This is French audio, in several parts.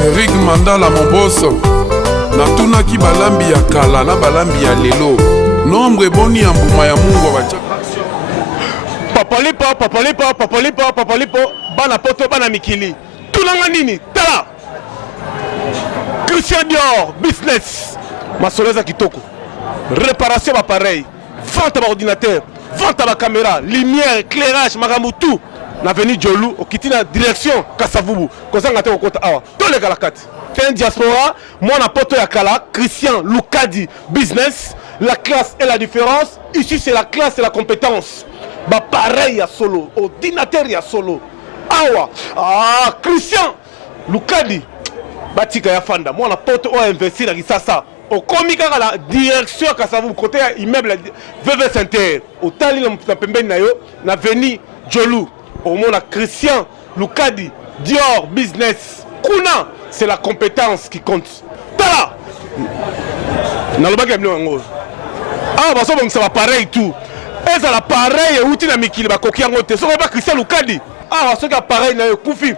Eric Mandala Moboso natunaki balambi ya kala na balambi ya lelo nombre boni ya mbuma ya Mungu bacha Papolipo bana poto bana mikili tunanga nini tala Christian Dior business masoleza kitoko réparation d'appareil vente d'ordinateur vente de caméra lumière éclairage makambo tout na veni Jolu okitina direction Kasavubu kozanga te kokota awa tole kalakati ten diaspora moi na poto ya kala Christian Lukadi business la classe et la différence ici c'est la classe et la compétence ba pareil à solo ordinateur ya solo awa Christian Lukadi batika ya fanda moi na poto o investir na kisasa au comique à la direction Kasavubu côté immeuble VV Center au tali na pembeni na yo na veni Jolu au monde à Christian Lukadi Dior business kuna c'est la compétence qui compte tala na lobaka mlo ngo baso bon ça va pareil tout et ça la pareil et outil na mikili ba koki yango te so ba Christian Lukadi so ka pareil na kufi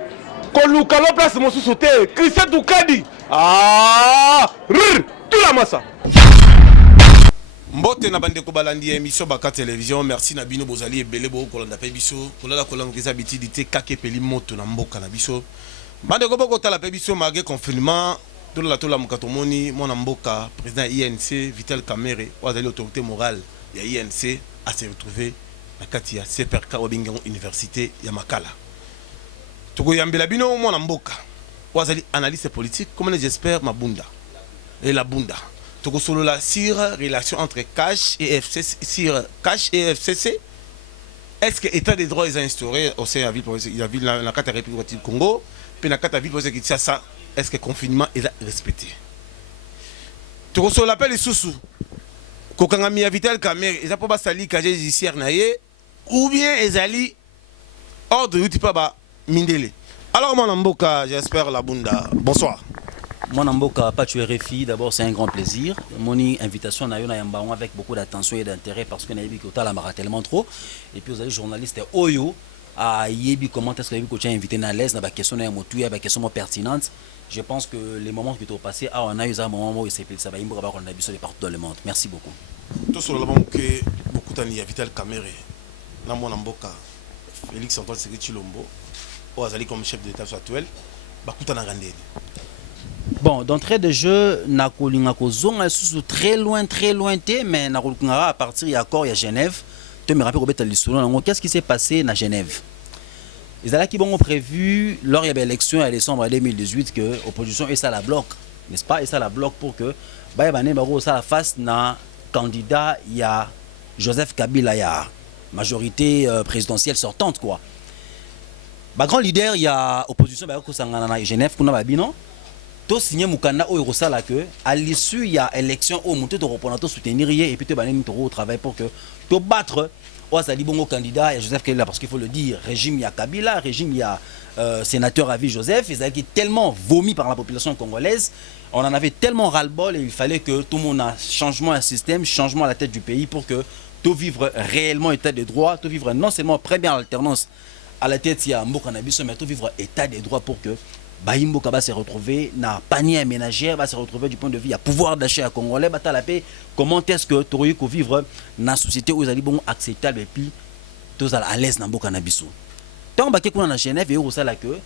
ko lukalo place mo soute Christian Lukadi tout la massa. Mbote na bande ko balandi émission Baka télévision merci na bino bozali ebele bo kolanda pe biso kolala kolangisa bitidité kake peli moto na mboka na biso bande ko boko tala pe biso malgré confinement tola mukato moni mona mboka président INC Vital Kamerhe wazali autorité morale ya INC a se retrouver na kati ya CPRK Obingango Université ya Makala toko yambela bino mona mboka wazali analyste politique comme j'espère Mabunda et la Bunda toko solo la sur relation entre Cash et FCC sur Cash et FCC est-ce que état des droits est instauré au sein de la ville il y a ville la carte République du Congo puis la carte ville pour qui ça est-ce que confinement est respecté toko solo l'appel sous kokangami ya Vital Kamerhe ils a pas sali casier judiciaire naie ou bien ezali ordre yuti pa ba mindele alors mon mboka j'espère la Bunda bonsoir. Mon Amboka Pachu RFI, d'abord c'est un grand plaisir. Mon invitation à Yona Yambaon avec beaucoup d'attention et d'intérêt parce que Naïbi Kota la mara tellement trop. Et puis vous avez journaliste Oyo à Yebi comment est-ce que Naïbi Kota invité à l'aise dans la question de Motuya, la question pertinente. Je pense que les moments qui sont passés, on a eu un moment où ça va imbriquer on a vu partout dans le monde. Merci beaucoup. Tout sur le banc que beaucoup d'années Vital Kamerhe, dans mon Amboka, Félix Antoine Tshisekedi Tshilombo, ou Azali comme chef d'État actuel, Bakuta Nagandeni. Bon, d'entrée de jeu, Nakolinga Kozonga très loin, mais Nakolinga à partir de l'accord à Genève. Tu me rappelles qu'est-ce qui s'est passé à Genève? Ils ont prévu, lors de l'élection à décembre 2018, que l'opposition est ça la bloc, n'est-ce pas? Et ça la bloc pour que Baïbane Baro ça face na candidat, il y a Joseph Kabila, il y a majorité présidentielle sortante quoi. Grand leader, il y a opposition à Genève, qu'on a non? To signé mukanda o rosala que à l'issue il y a élection au monté to reprendre to soutenir et puis te baner au travail pour que to battre au sali bongo candidat et Joseph Kabila parce qu'il faut le dire régime il y a Kabila régime il y a sénateur à vie Joseph ils avaient tellement vomi par la population congolaise on en avait tellement ras-le-bol et il fallait que tout le monde a changement à système changement à la tête du pays pour que tout vivre réellement état de droit tout vivre non seulement première alternance à la tête il y a Mbokanabiso mais tout vivre état de droit pour que Baïmboka va se retrouver dans panier ménagère, va se retrouver du point de vue à pouvoir d'achat à Congolais, la paix. Comment est-ce que tu aurais vivre dans la société où vous allez bon acceptable et puis tu es à l'aise dans le Nabiso. Tant que tu es à Genève et où ça là que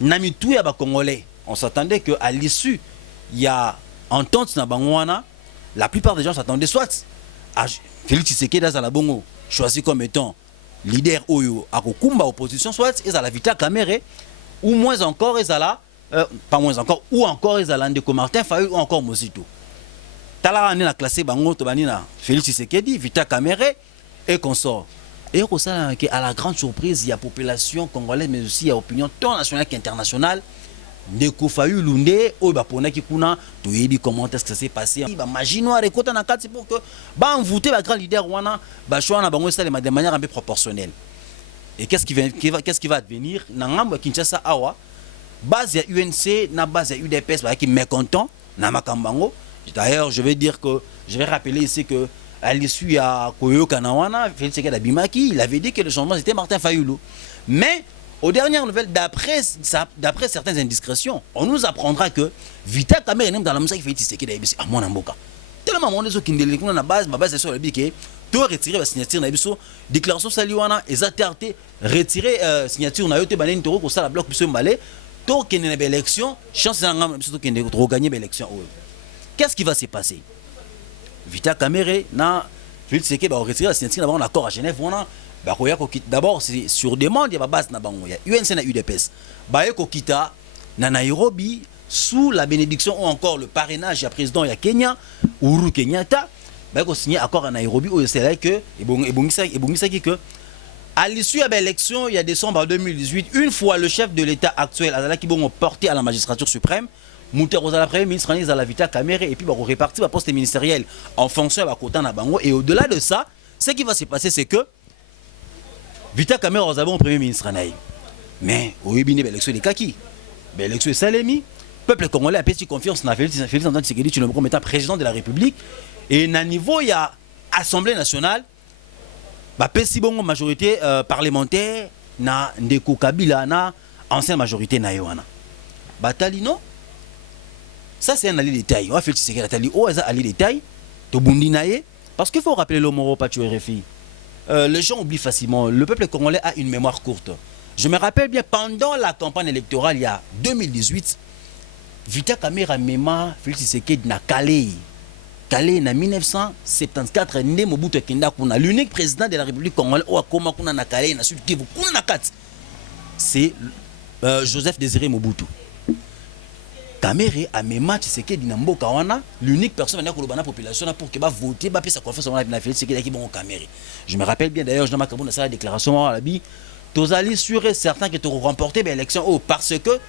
Namitou ya ba Congolais, on s'attendait qu'à l'issue il y a entente dans Bangwana, la plupart des gens s'attendaient soit à Félix Tshisekedi dans la Bongo choisi comme étant leader Oyo à Kokumba opposition, soit ils à la Vital Kamerhe. Ou moins encore, ils allaient, pas moins encore, ou encore ils allaient de Martin Fayulu ou encore Mosito. Tala on a classé Bango Tobanina, Félix Tshisekedi, Vital Kamerhe et consort. Et au sein à la grande surprise, il y a population congolaise, mais aussi il y a opinion tant nationale qu'internationale. Neko Fayulu Lunde, ou Bapona Kikuna, tu dis comment est-ce que ça s'est passé. Imaginons à l'écoute en quatre pour que, voter le grand leader Wana, Bachoana Bango ça de manière un peu proportionnelle. Et qu'est-ce qui va advenir? Nangamba Kinshasa Awa, base ya UNC, na base ya UDPS, qui est mécontent, na Makambango. D'ailleurs, je vais rappeler ici que à l'issue à Koyo Kanawana, Félix Tshisekedi Abimaki, il avait dit que le changement c'était Martin Fayulu. Mais Aux dernières nouvelles, d'après certaines indiscrétions, on nous apprendra que Vita Kamere est dans la musique qui fait Tshisekedi à mon amboka. Tellement on est qui est na base, ma base sur le biquet, tout retirer la signature na biso, déclaration saliwana et zaterté, retirer signature na yote banen toro ko sala bloc biso malé, to qui n'est pas élection, chance na ngam biso qui ne trop gagner l'élection. Qu'est-ce qui va se passer? Vita Kamere na Félix Tshisekedi va retirer la signature d'abord en accord à Genève, on a d'abord c'est sur demande il y a base na bango ya UNC na UDPS. Ba ko kita na Nairobi sous la bénédiction ou encore le parrainage du président ya Kenya, Uhuru Kenyatta, bah qu'on signé accord à Nairobi où c'est là que que à l'issue de l'élection il y a décembre 2018, une fois le chef de l'État actuel Azala qui bon porté à la magistrature suprême, monter aux la premier ministre à la Vita Kamere et puis bah répartir la poste ministériel en fonction de quota na bango et au-delà de ça, ce qui va se passer c'est que Vita Kamere aux avons premier ministre naï. Mais au yebine l'élection des kaki, l'élection Salemi. Peuple congolais a petit confiance dans Félix Antoine Tshisekedi tu le comme étant président de la République et na niveau il y a Assemblée nationale ba pesi bongo majorité parlementaire na ndeko Kabila na ancienne majorité na yoana batalino ça c'est un allié détail on va Félix Tshisekedi atali o eza allié détail to bundi naye parce qu'il faut rappeler le moro pas tu RFI les gens oublient facilement le peuple congolais a une mémoire courte je me rappelle bien pendant la campagne électorale il y a 2018 Vita Kamere mema Félix Tshisekedi na Calais na 1974 né Mobutu Kenda kuna l'unique président de la République congolaise ou akoma kuna na Calais na Sud Kivu kuna na kat c'est Joseph Désiré Mobutu. Kamere a mema Tshisekedi na mboka wana l'unique personne qui a la population pour que ba voter ba pesa confiance na Félix Tshisekedi qui bon Kamere. Je me rappelle bien d'ailleurs je na makabou na sa déclaration à la bi tozali sûr et certain que tu remporter l'élection parce que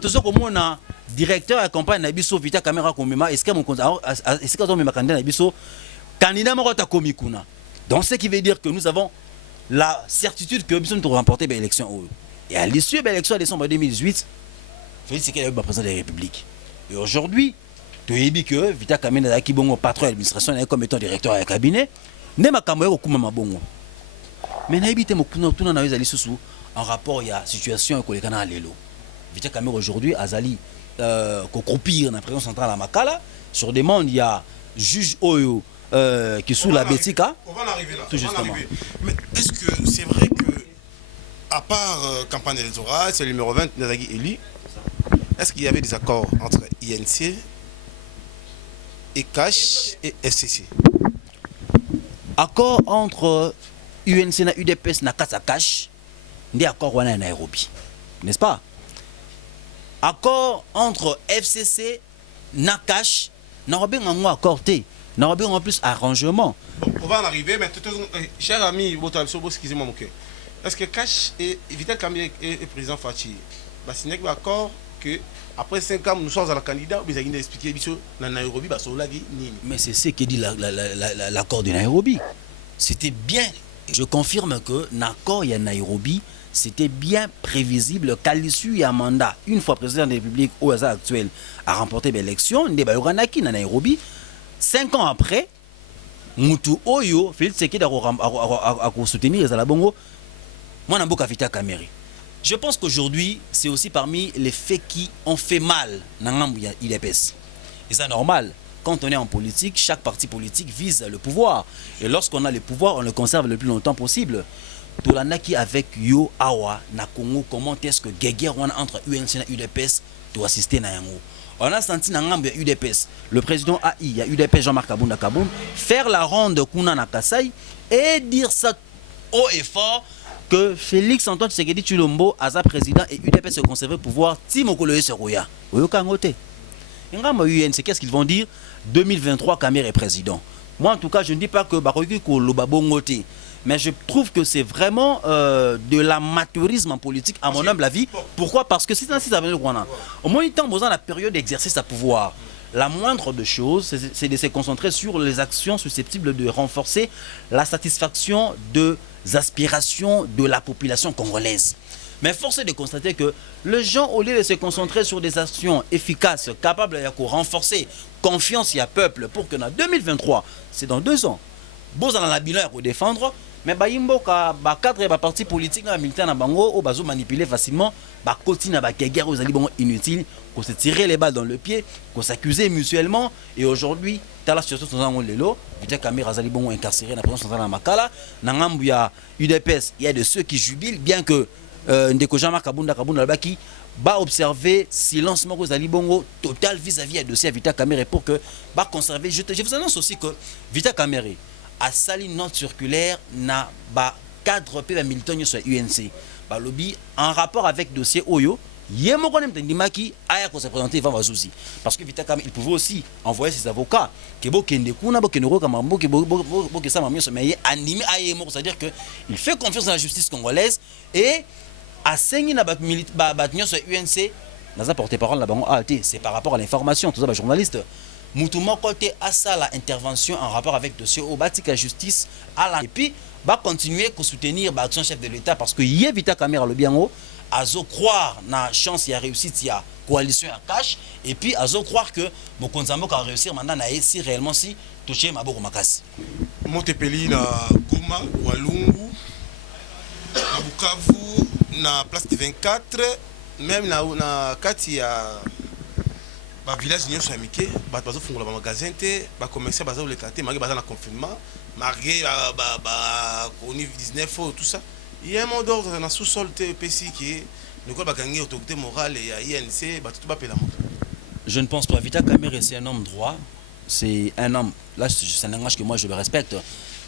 tozo komona directeur de campagne na biso Vita Kamere komema est-ce que mon est-ce que on mema candidat na biso candidat moko ta komikuna donc ce qui veut dire que nous avons la certitude que biso nous remporter l'élection et à l'issue de l'élection de décembre 2018 Félix Tshisekedi est président de la République et aujourd'hui tu as dit que Vita Kamere est bon patron de l'administration comme étant directeur de cabinet ne makambo ko kuma mabongo mais na ebité mokuna tuna na ezali susu en rapport il y a situation ekolekana lelo Vita Kamere aujourd'hui azali croupir dans la prison centrale à Makala sur demande il y a juge Oyo qui sous la Betika. On va en arriver là. Tout justement. Mais est-ce que c'est vrai que à part campagne électorale, c'est le numéro 20 Nazagi Eli, est-ce qu'il y avait des accords entre INC et CASH et FCC? Accord entre UNC na UDPS na Kasa CASH, des accords wana à Nairobi. N'est-ce pas? Accord entre FCC na CASH, Nairobi a accord té, Nairobi en plus arrangement. Bon, on va en arriver, mais cher ami, excusez-moi mon cœur. Est-ce que CASH et Vita Kamere et le président Fachi, c'est un accord que après 5 ans nous sommes à la candidat, vous avez expliqué dans Nairobi, mais c'est ce que dit l'accord de Nairobi. C'était bien. Je confirme que l'accord il y a Nairobi. C'était bien prévisible qu'à l'issue il y a un mandat, une fois président de la République au hasard actuel a remporté l'élection, Ndebayoranaki na Nairobi, 5 ans après, Moutou Oyo, Félix Tshisekedi a soutenir les Alabongo, moi Namboka Vita Kamere. Je pense qu'aujourd'hui, c'est aussi parmi les faits qui ont fait mal dans l'IDPS. Et c'est normal. Quand on est en politique, chaque parti politique vise le pouvoir. Et lorsqu'on a le pouvoir, on le conserve le plus longtemps possible. Tolanaki avec Yo Awa na Congo, comment est-ce que guerre entre UNC et UDPS doit assister na yango? On a senti na ngambe UDPS, le président AI, il y a UDPS Jean-Marc Kabunda Kaboun, faire la ronde Kuna na Kasai et dire ça haut et fort que Félix Antoine Tshisekedi Tshilombo, Aza président et UDPS se conserver le pouvoir, Timokolo Serouya. Oyoka ngote. Ngamba UNC, qu'est-ce qu'ils vont dire? 2023, Kamere est président. Moi en tout cas, je ne dis pas que Baroki ko loba bongote. Mais je trouve que c'est vraiment de l'amateurisme en politique, à mon humble avis. Pourquoi? Parce que c'est ainsi ça veut dire au moins, il temps besoin la période d'exercice à pouvoir. La moindre des choses, c'est de se concentrer sur les actions susceptibles de renforcer la satisfaction des aspirations de la population congolaise. Mais force est de constater que les gens, au lieu de se concentrer sur des actions efficaces, capables de renforcer confiance et à peuple pour que en 2023, c'est dans 2 ans, bon dans la bilan pour défendre, mais bayimboka ba cadre ba parti politique na militaire na bango o bazo manipuler facilement ba continue ba guerre aux ali bango inutile qu'on se tirer les balles dans le pied, qu'on s'accusait mutuellement et aujourd'hui dans la situation dans lelo Vital Kamerhe azali bongo incarcéré na prison centrale na Makala na ngambu ya UDPS. Il y a de ceux qui jubilent bien que ndeko Jean-Marc Kabunda Labaki va observer silence moko zali bongo total vis-à-vis de dossier Vital Kamerhe pour que va conserver. Je vous annonce aussi que Vital Kamerhe a sali note circulaire na ba cadre pe ba militant sur UNC ba lobby en rapport avec dossier Oyo. Yemoko nem tendimaki aya ko se présenter devant Bazouzi parce que Vital Kamerhe il pouvait aussi envoyer ses avocats que bokende kuna bokende ro kamambo ke boke ça mamio mais animé ayemo, c'est-à-dire que il fait confiance dans la justice congolaise et a saigné na ba militants sur UNC dans un porte-parole là bango ALT, c'est par rapport à l'information tout ça ba journaliste Moutouma côté à ça la intervention en rapport avec dossier au batik la justice à la et puis va continuer à soutenir l'action chef de l'État parce que hier Vital Kamerhe le biango azo croire na chance ya réussite ya coalition à cash et puis azo croire que Mokonzambo va réussir maintenant na si réellement si toucher maboko makasi Montepeli na Goma Walungu na Bukavu na place de 24 même na kati ya ba village nyonso ya mike bato bazofungola ba magasin te ba commerçant bazoleka te malgré baza na confinement malgré ba Covid-19 tout ça. Il y a un mot d'ordre dans le sous-sol TPC qui est le quoi bakangi autorité morale et INC tout ba pela. Je ne pense pas. Vital Kamerhe c'est un homme droit, c'est un homme là c'est un langage que moi je le respecte.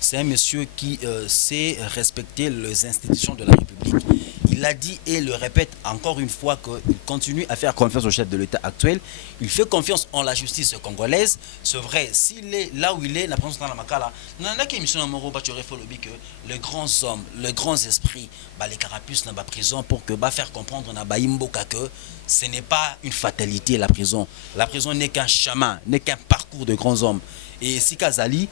C'est un monsieur qui sait respecter les institutions de la République. Il a dit et le répète encore une fois qu'il continue à faire confiance au chef de l'État actuel. Il fait confiance en la justice congolaise. C'est vrai, s'il est là où il est, la présence dans la Makala, il y a une émission que les grands hommes, les grands esprits, les carapuces dans la prison pour que faire comprendre que ce n'est pas une fatalité la prison. La prison n'est qu'un chemin, n'est qu'un parcours de grands hommes. Et si Kazali,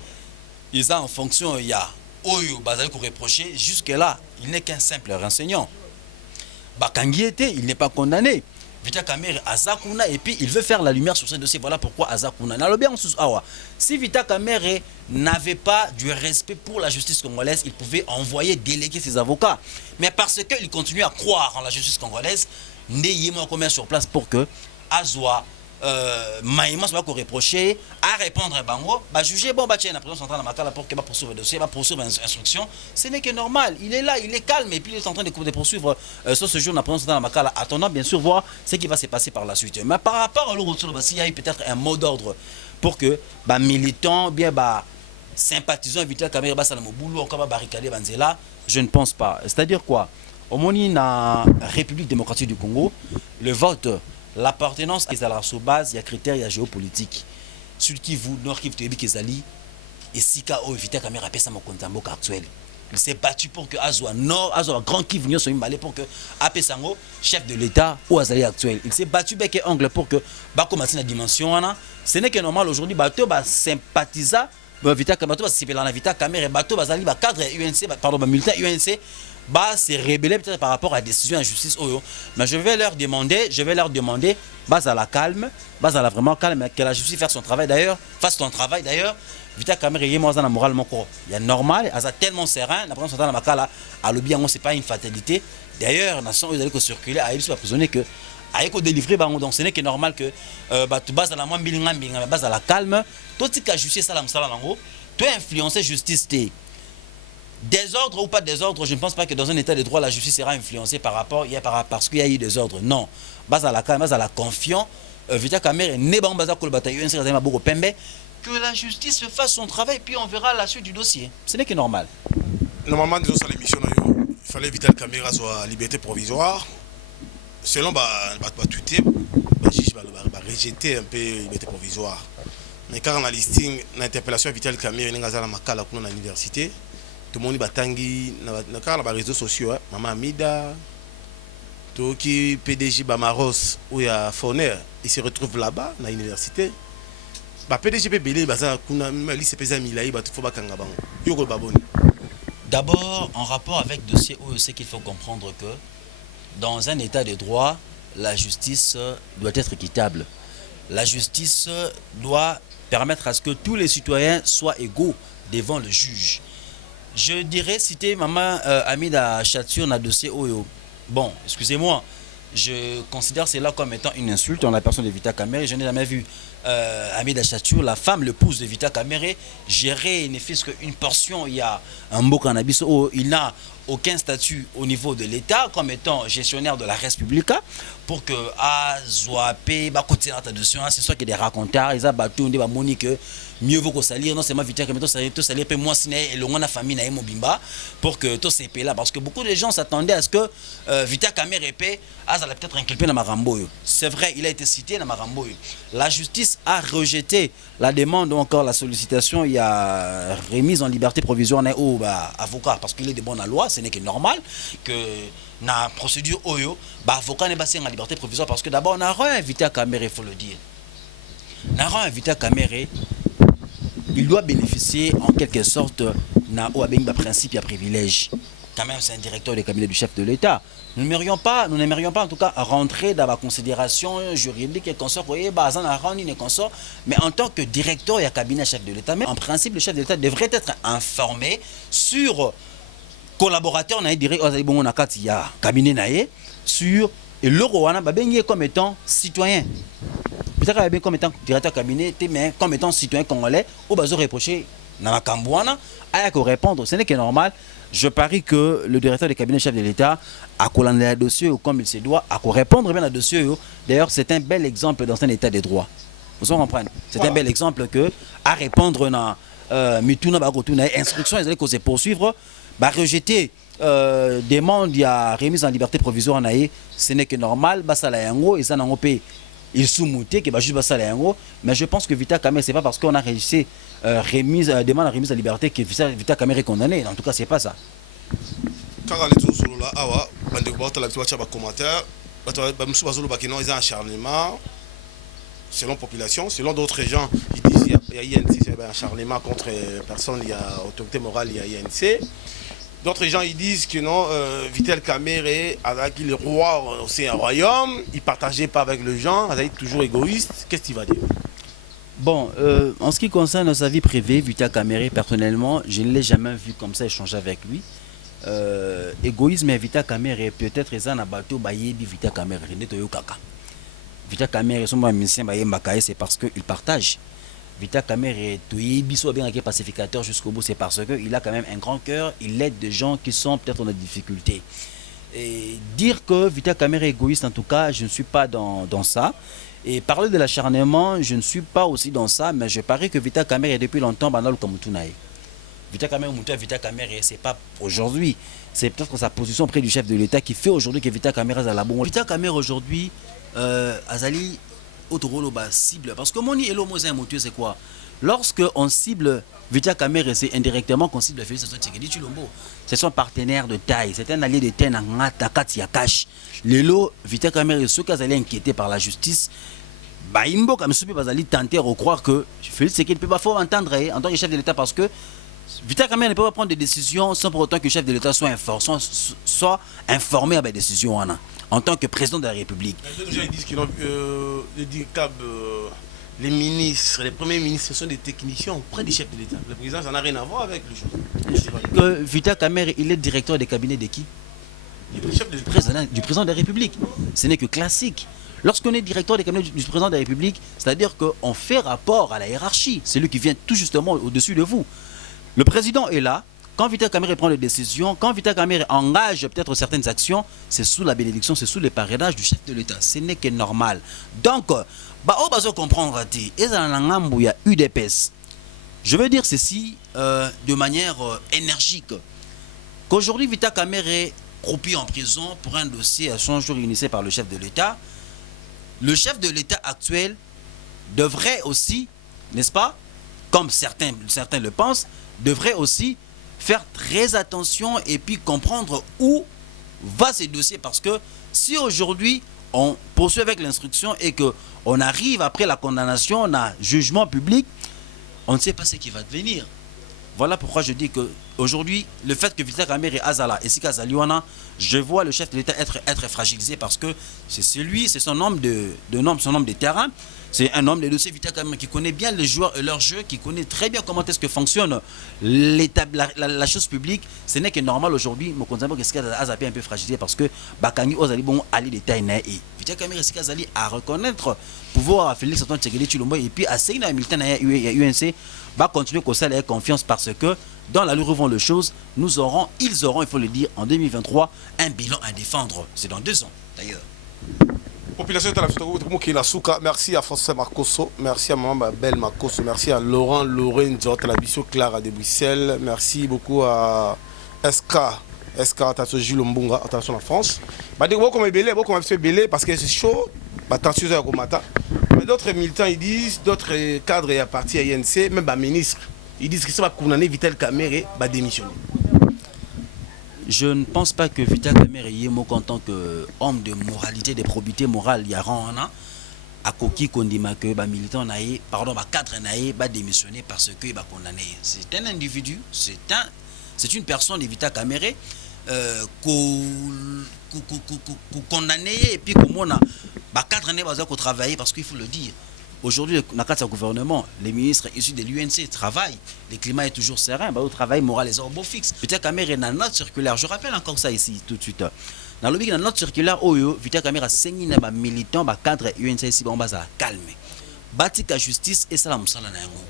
ils ont en fonction, il y a Oyo Bazali qu'on reprocher, jusque-là, il n'est qu'un simple renseignant. Bakangi était, il n'est pas condamné. Vital Kamerhe Azakuna et puis il veut faire la lumière sur ce dossier. Voilà pourquoi Azakuna. Si Vital Kamerhe n'avait pas du respect pour la justice congolaise, il pouvait envoyer déléguer ses avocats. Mais parce qu'il continue à croire en la justice congolaise, n'ayez-moi combien sur place pour que Azwa Maïma soit reproché à répondre à Bango, juger bon la présidence centrale Makala pour qu'il va poursuivre le dossier, va poursuivre l'instruction. Ce n'est que normal. Il est là, il est calme et puis il est en train de poursuivre ce jour la présidence centrale Makala, attendant bien sûr voir ce qui va se passer par la suite. Mais par rapport à l'autre, s'il y a eu peut-être un mot d'ordre pour que militants, bien sympathisants, Vital Kamerhe Bassalamoboulou, encore barricader Banzela, je ne pense pas. C'est-à-dire quoi? Au moment où la République démocratique du Congo, le vote, l'appartenance est à la base, il y a critères, il y a géopolitique. Sud Kivu, Nord Kivu, Tebi Kezali, et Sika O, Vital Kamerhe a fait Mokonzambo actuel. Il s'est battu pour que Azwa Nord, Azwa Grand Kivu, Nyon soit pour que Apesango, chef de l'État, ou Azali actuel. Il s'est battu bec et ongle pour que Bako Matina dimension. Ce n'est que normal aujourd'hui, Bato va sympathiser, Vital Kamerhe, c'est la Vital Kamerhe, Bato Bazali, cadre UNC, pardon, militant UNC. Se rébeller peut-être par rapport à la décision de justice. Mais je vais leur demander, à la calme, à la vraiment calme, que la justice fasse son travail d'ailleurs, Vital Kamerhe est dans la morale moko. Il y a normal, il est tellement serein, la présence dans la Makala, à l'objet, c'est pas une fatalité. D'ailleurs, nation ils allaient circuler, à ils sont prisonniers que à délivrer donc ce n'est que normal que base à la moins base à la calme, tout ce qui justice ça la mango, tu influencer justice désordre ou pas désordre, je ne pense pas que dans un état de droit la justice sera influencée parce qu'il y a eu des ordres. Non, base à la calme, base à la confiance. Vital Kamerhe n'est pas que la justice fasse son travail puis on verra la suite du dossier. Ce n'est que normal. Normalement, disons à l'émission, il fallait Vital Kamerhe soit liberté provisoire. Selon Twitter, le juge va rejeter un peu liberté provisoire. Mais quand on a listing l'interpellation Vital Kamerhe il y a Makala à l'université. Tout le monde batangi na les réseaux sociaux, Maman Amida, tout qui PDG Bamaros ou ya Foner, il se retrouve là-bas dans l'université. PDG Belé baza kuna lycée pesa milai ba faut bakanga bango. Yoko baboni. D'abord, en rapport avec le dossier OEC, qu'il faut comprendre que dans un état de droit, la justice doit être équitable. La justice doit permettre à ce que tous les citoyens soient égaux devant le juge. Je dirais citer maman Amida Chature na dossier Oyo. Bon, excusez-moi, je considère cela comme étant une insulte en la personne de Vita Kamere. Je n'ai jamais vu Amida Chature, la femme, l'épouse de Vita Kamere, gérer ne fût-ce qu'une portion. Il y a un beau cannabis où il n'a aucun statut au niveau de l'État comme étant gestionnaire de la Respublica pour que Azoapé, côté attention, c'est soit que des racontars, ils ont battu, on dit que mieux vaut qu'on salir, non seulement Vita Kamere, tout salir, puis moi, si et le la famille naïmo bimba pour que tout ces là parce que beaucoup de gens s'attendaient à ce que Vita Kamere épée, Azala peut-être inculpé dans Maramboyo. C'est vrai, il a été cité dans Maramboyo. La justice a rejeté la demande ou encore la sollicitation. Il y a remise en liberté provisoire au avocat parce qu'il est de bonne loi. Ce n'est que normal que dans la procédure Oyo, avocat n'est pas en liberté provisoire parce que d'abord on a rien invité à Kamere, il faut le dire. On a rien invité à Kamere. Il doit bénéficier en quelque sorte d'un principe et un privilège. Quand même, c'est un directeur de cabinet du chef de l'État. Nous n'aimerions pas en tout cas rentrer dans la considération juridique et consort, mais en tant que directeur et cabinet chef de l'État, même en principe, le chef de l'État devrait être informé sur collaborateur cabinet sur et le comme étant citoyen. Peut-être bien comme étant directeur cabinet, mais comme étant citoyen congolais, au bas reproché dans la Cambouana, à répondre. Ce n'est que normal. Je parie que le directeur du cabinet chef de l'État a collaboré le dossier comme il se doit, à répondre bien à dossier. D'ailleurs, c'est un bel exemple dans un état de droit. Vous comprenez? C'est un bel exemple que à répondre dans Mituna Bagotuna, instruction, ils allaient se poursuivre, rejeter demande, il y a remise en liberté provisoire, ce n'est que normal. Il sous-mouté qui va juste passer à mais je pense que Vita Kamere, c'est pas parce qu'on a réussi demande à remise en liberté que Vita Kamere est condamné. En tout cas, c'est pas ça. Quand on est sur là, ils ont un acharnement selon population, selon d'autres gens, ils disent il y a INC, c'est un acharnement contre personne, il y a autorité morale, il y a INC. D'autres gens ils disent que non, Vital Kamere, avec le roi, c'est un royaume, il ne partageait pas avec les gens, il est toujours égoïste. Qu'est-ce qu'il va dire? Bon, en ce qui concerne sa vie privée, Vita Kamere, personnellement, je ne l'ai jamais vu comme ça échanger avec lui. Égoïsme et Vita Kamere, peut-être ils ont abattu Vita Kamere, Vita Kamere, c'est parce qu'il partage. Vita Kamere est pacificateur jusqu'au bout, c'est parce qu'il a quand même un grand cœur, il aide des gens qui sont peut-être dans des difficultés. Et dire que Vita Kamere est égoïste, en tout cas, je ne suis pas dans ça. Et parler de l'acharnement, je ne suis pas aussi dans ça, mais je parie que Vita Kamere est depuis longtemps dans le Kamutunaï. Vita Kamere, c'est pas aujourd'hui, c'est peut-être sa position auprès du chef de l'État qui fait aujourd'hui que Vita Kamere est à la bonne. Vita Kamere aujourd'hui, Azali, cible parce que mon elo moza moteur c'est quoi lorsque on cible Vita Kamere c'est indirectement qu'on cible Félix Tshisekedi Tshilombo, c'est son partenaire de taille, c'est un allié de taille na ngata kati ya cash lelo Vita Kamere ceux qui sont inquiétés par la justice imbo comme soupi bazali tenter de croire que Félix Tshisekedi peut pas faut entendre en tant que chef de l'État parce que Vita Kamere ne peut pas prendre des décisions sans pour autant que le chef de l'État soit informé des décisions en tant que président de la République. Les gens disent que les ministres, les premiers ministres, ce sont des techniciens auprès du chef de l'État. Le président, ça n'a rien à voir avec le chose. Vita Kamere, il est directeur des cabinets de qui? Du président de la République. Ce n'est que classique. Lorsqu'on est directeur des cabinets du président de la République, c'est-à-dire qu'on fait rapport à la hiérarchie. C'est lui qui vient tout justement au-dessus de vous. Le président est là. Quand Vita Kamere prend les décisions, quand Vita Kamere engage peut-être certaines actions, c'est sous la bénédiction, c'est sous le parrainage du chef de l'État. Ce n'est que normal. Donc, on va comprendre, il y a UDPS. Je veux dire ceci de manière énergique. Qu'aujourd'hui, Vita Kamere est croupie en prison pour un dossier à son jour initié par le chef de l'État. Le chef de l'État actuel devrait aussi, n'est-ce pas, comme certains le pensent, devrait aussi faire très attention et puis comprendre où va ce dossier parce que si aujourd'hui on poursuit avec l'instruction et qu'on arrive après la condamnation, on a jugement public, on ne sait pas ce qui va devenir. Voilà pourquoi je dis que aujourd'hui le fait que Vita Kamere et Azala et Sika Zaliwana je vois le chef de l'État être fragilisé parce que c'est son homme son homme de terrain. C'est un homme de dossier Vital Kamerhe qui connaît bien les joueurs et leur jeu, qui connaît très bien comment est-ce que fonctionne la chose publique. Ce n'est que normal aujourd'hui, mon conseil a un peu fragilisé parce que Bakani Ozali bon Ali de Taïna et Vital Kamerhe Azali à reconnaître pouvoir à Félix Antoine Tshisekedi Tshilombo et puis à Seina militant à UNC va continuer comme ça avec confiance parce que dans la rue vont les choses, ils auront, il faut le dire, en 2023, un bilan à défendre. C'est dans 2 ans d'ailleurs. Population de la Souka, merci à François Marcoso, merci à Maman Belle Marcoso, merci à Laurent Lorenzo, Talabiso Clara de Bruxelles, merci beaucoup à SK, attention Jules Mbunga, attention en France. Bah, beaucoup comme fait belé parce que c'est chaud, attention à Komata. Mais d'autres militants ils disent, d'autres cadres et à partir à INC, même bah, ministres, ils disent que ça va condamner Vital Kamerhe va démissionner. Je ne pense pas que Vital Kamerhe Yemo, en tant qu'homme de moralité, de probité morale, il y a un à Koki Kondima que les militants pardon, les cadres va démissionner parce que va condamné. C'est un individu, c'est une personne de Vital Kamerhe condamné et puis comment on a cadres va travailler parce qu'il faut le dire. Aujourd'hui, dans le gouvernement, les ministres issus de l'UNC travaillent. Le climat est toujours serein. Au travail moral, les beau fixe. Vital Kamerhe dans notre circulaire, je rappelle encore ça ici tout de suite. Dans le dans notre circulaire, Vital Kamerhe a saigné les militants, les cadres UNC ici, on va calmer. Bâtir la justice et ça la moussala na yango.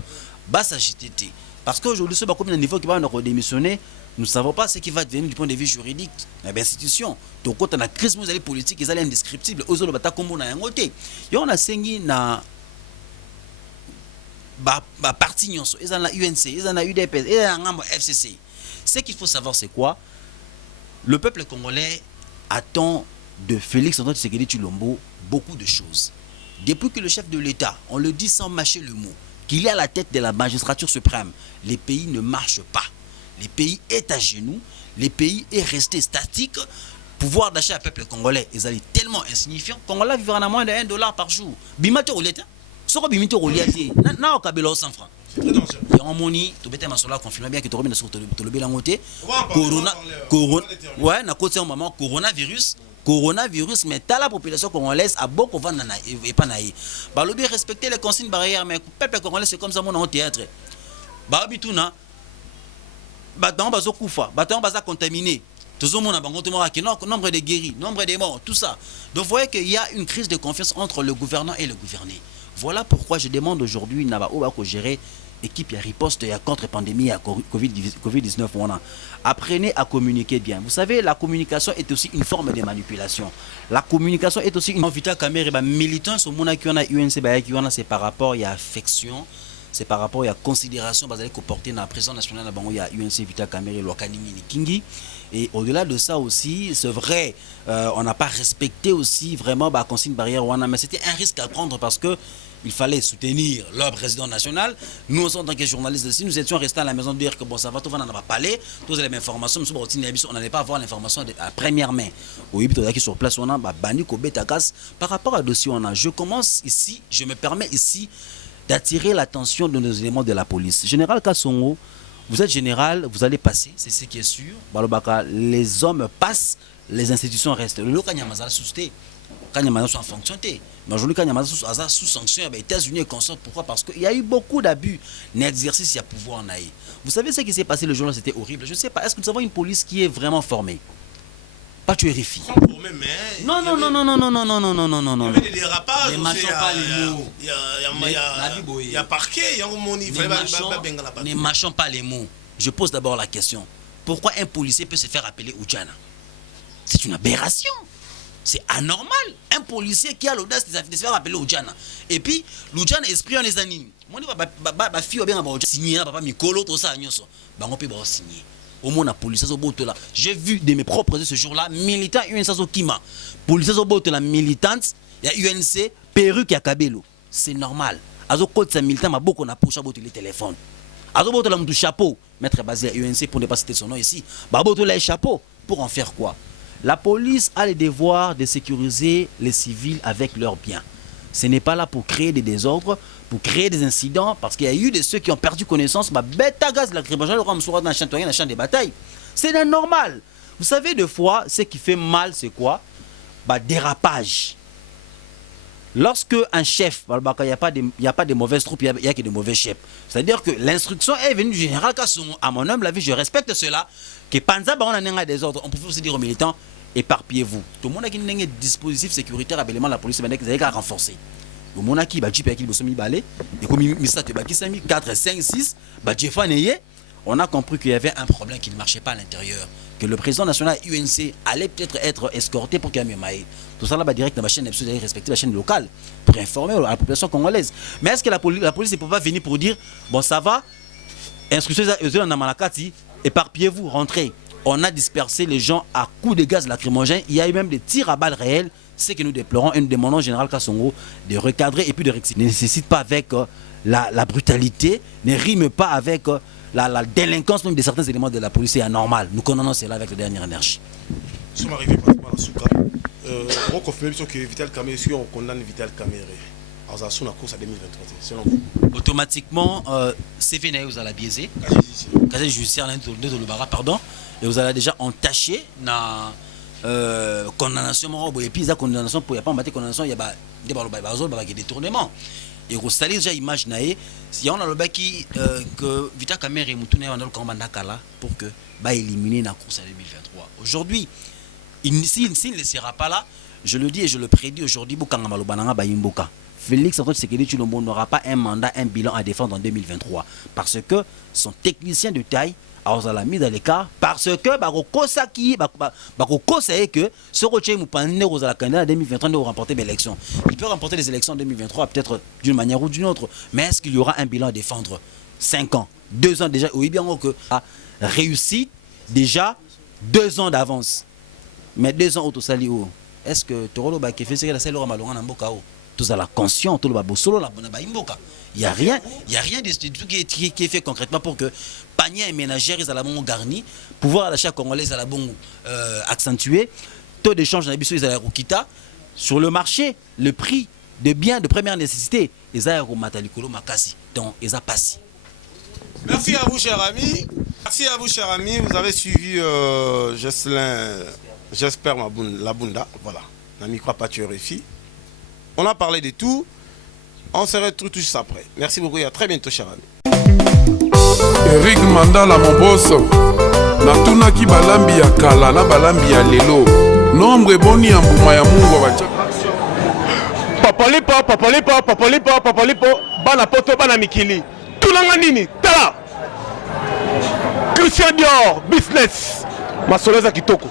Basa JTT. Parce qu'aujourd'hui, ce comme le niveau qui va nous démissionner, nous ne savons pas ce qui va devenir du point de vue juridique. L'institution, donc quand on a crise politique, ils sont indescriptibles. Aux autres, on a un côté. Et on a saigné na parti nyonso, ils ont la UNC, ils ont la UDPS, ils ont la FCC. Ce qu'il faut savoir, c'est quoi? Le peuple congolais attend de Félix Antoine Tshisekedi Tshilombo beaucoup de choses. Depuis que le chef de l'État, on le dit sans mâcher le mot, qu'il est à la tête de la magistrature suprême, les pays ne marchent pas. Le pays est à genoux, le pays est resté statique. Pouvoir d'achat à peuple congolais, ils allaient tellement insignifiant. Congolais vivra à moins de $1 par jour. Bimate au l'État. Soko bimito reliati na okabelo 100 francs. Et en moni to bete masola confirme bien que to remina sur to le belangote corona ouais na côté en maman coronavirus mais ta la population congolaise a beaucoup vendre na et pas naï. Ba lobi respecter les consignes barrières mais peuple congolais c'est comme ça mon en théâtre. Ba bituna ba dans bazo kufa, ba dans baza contaminé. Tout le monde a nombre de guéris, nombre de morts, tout ça. Donc vous voyez qu'il y a une crise de confiance entre le gouvernant et le gouverné. Voilà pourquoi je demande aujourd'hui Naba Obako gérer équipe à riposte et à contre-pandémie à Covid-19. Apprenez à communiquer bien. Vous savez, la communication est aussi une forme de manipulation. La communication est aussi une Vital Kamerhe militant sur mon qui on a UNC c'est par rapport à affection, c'est par rapport à considération basée qu'on porte dans la président national il y a UNC Vital Kamerhe Lokanimi Kingi. Et au-delà de ça aussi, c'est vrai, on n'a pas respecté aussi vraiment la consigne barrière, mais c'était un risque à prendre parce que il fallait soutenir leur président national. Nous, en tant que journalistes aussi, nous étions restés à la maison de dire que bon, ça va, tout va, on n'a pas parlé, toutes les informations, on n'allait pas avoir l'information à première main. Oui, sur place, on a banni Kobetagas. Par rapport à dossier, je commence ici, je me permets ici d'attirer l'attention de nos éléments de la police. Général Kassongo, vous êtes général, vous allez passer, c'est ce qui est sûr. Les hommes passent, les institutions restent. Le local Nyamazala susté, quand Nyamazala sont en fonction, mais aujourd'hui quand Nyamazala sous sanction, les États-Unis consortent. Pourquoi? Parce qu'il y a eu beaucoup d'abus, l'exercice il y a pouvoir en aille. Vous savez ce qui s'est passé le jour-là, c'était horrible. Je ne sais pas, est-ce que nous avons une police qui est vraiment formée? Pas tu es RFI. Non. Il y avait des dérapages. Ne mâchons pas les mots. Il y a parquet. Ne mâchons pas les mots. Je pose d'abord la question. Pourquoi un policier peut se faire appeler Oudjana? C'est une aberration. C'est anormal. Un policier qui a l'audace de se faire appeler Oudjana. Et puis, l'Oudjana esprit en les animes. Moi, ma fille va bien signer, papa Mikolo, tout ça, on peut signer. Au moins, la police là. J'ai vu de mes propres yeux ce jour-là, militant UNC Kima. Police la militante, il y a UNC, perruque à Kabelo. C'est normal. Azo côté sa militant m'a beaucoup na poche le téléphone. Azo boto la chapeau, maître basé à UNC pour ne pas citer son nom ici. Ba boto la chapeau pour en faire quoi? La police a le devoir de sécuriser les civils avec leurs biens. Ce n'est pas là pour créer des désordres, pour créer des incidents, parce qu'il y a eu de ceux qui ont perdu connaissance, bêta gaz, la dans le champ de bataille. C'est normal. Vous savez, des fois, ce qui fait mal, c'est quoi? Bah, dérapage. Lorsque un chef, il n'y a pas de mauvaises troupes, il n'y a que de mauvais chefs. C'est-à-dire que l'instruction est venue du général Kassongo. À mon humble avis, je respecte cela. Que Panza, on a des ordres. On peut aussi dire aux militants, éparpillez-vous. Tout le monde a un dispositif sécuritaire, abélément la police, vous avez qu'à renforcer. Tout le monde a qui, bah, Jeep, qui a balé, et comme il a mis 4, 5, 6, bah, Jeff, on a compris qu'il y avait un problème qui ne marchait pas à l'intérieur. Que le président national UNC allait peut-être être escorté pour qu'il y ait un maïs. Tout ça là, direct dans ma chaîne, respecter la chaîne locale pour informer la population congolaise. Mais est-ce que la police ne peut pas venir pour dire, bon ça va, instruction dans Malakati, éparpillez-vous, rentrez. On a dispersé les gens à coups de gaz lacrymogène. Il y a eu même des tirs à balles réelles. C'est que nous déplorons et nous demandons au général Kassongo de recadrer et puis de rectifier. Ne nécessite pas avec la brutalité, ne rime pas avec la délinquance même de certains éléments de la police. C'est anormal. Nous condamnons cela avec la dernière énergie. Nous sommes arrivés pratiquement à la Souka. On confirme que Vital Kamerhe, si on condamne Vital Kamerhe, alors ça sonne à course à 2023, selon vous. Automatiquement, CVNA vous allez biaiser. Casier judiciaire de pardon. Et vous allez déjà entaché na condamnation et puis la condamnation pour y a pas en condamnation il y a des détournements. Et vous allez déjà imaginer si on a le bac qui que Vital Kamerhe est moutourné dans le combat Nakala pour que bah éliminer la course à 2023. Aujourd'hui, s'il ne sera pas là, je le dis et je le prédis aujourd'hui, Bukanga Malobananga Bayimboka. Félix Antoine Tshisekedi Tshilombo n'aura pas un mandat, un bilan à défendre en 2023 parce que son technicien de taille a la mis dans l'écart parce que Barokosa qui est que ce Rocher Moupane aux candidat en 2023 de remporter l'élection. Il peut remporter les élections en 2023 peut-être d'une manière ou d'une autre, mais est-ce qu'il y aura un bilan à défendre 5 ans, 2 ans déjà, oui bien que a réussi déjà 2 ans d'avance. Mais 2 ans au Tosalio, est-ce que Torolo Baké fait ce que la seule Malonga Nambokao? Tout ça la conscience, tout le babosolo la bonne baimboka. Il y a rien de tout qui est fait concrètement pour que panier et ménagères ils à la bon garni, pouvoir d'achat congolais à la bon accentué, taux d'échange dans les bisous ils à la Rukita sur le marché, le prix de biens de première nécessité ils à Matalikolo Makasi. Donc ils a passé. Merci à vous cher ami. Merci à vous cher ami, vous avez suivi Jocelyn, j'espère la Bunda, voilà. La micro pas tu réussi. On a parlé de tout. On se retrouve tout juste après. Merci beaucoup et à très bientôt, cher ami. Eric Mandala, mon boss. Natunaki balambi ya kala na balambi ya lelo. Nombre boni ya mbuma ya mungu wa Papalipo, bana poto, bana mikili. Tulanga nini, tala. Christian Dior, business. Masoleza kitoko.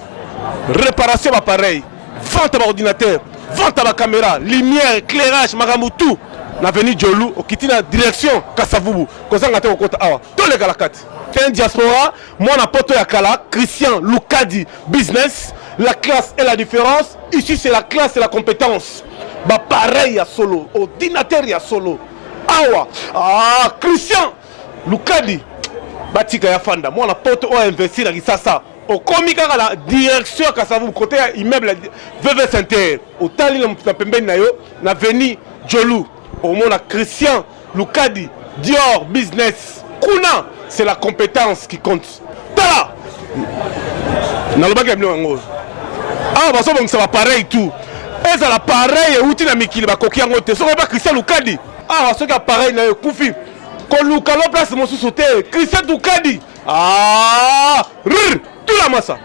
Réparation d'appareil. Vente d'ordinateur. Vente à la caméra, lumière, éclairage, Magamoutou. Na venu Jolou, au quitté la direction Kassavubu. Kozangate au côté awa. Tous les galakati. C'est un diaspora. Moi, na poto yakala, Christian Lukadi, business. La classe et la différence. Ici, c'est la classe et la compétence. Bah, pareil, à solo. Ordinateur, il y a solo. Awa. Ah, Christian Lukadi. Batika ya fanda. Moi, na poto a investi la Gisasa. Au comique à la direction Kassavubu, côté immeuble VV Center. Au tali na pembeni na yo, na venu Jolou. Au monde à Christian Lukadi, Dior, business. Kuna, c'est la compétence qui compte. Tala! Dans le bac, ah, bah, ça va pareil tout. Et ça va pareil, et où tu n'as mis qui va coquiller en haute. Ça va pas Christian Lukadi. Ah, ce gars pareil, n'a eu Koufi. Quand Lukalo place mon sous-sauté, Christian Lukadi. Ah, tout la massa.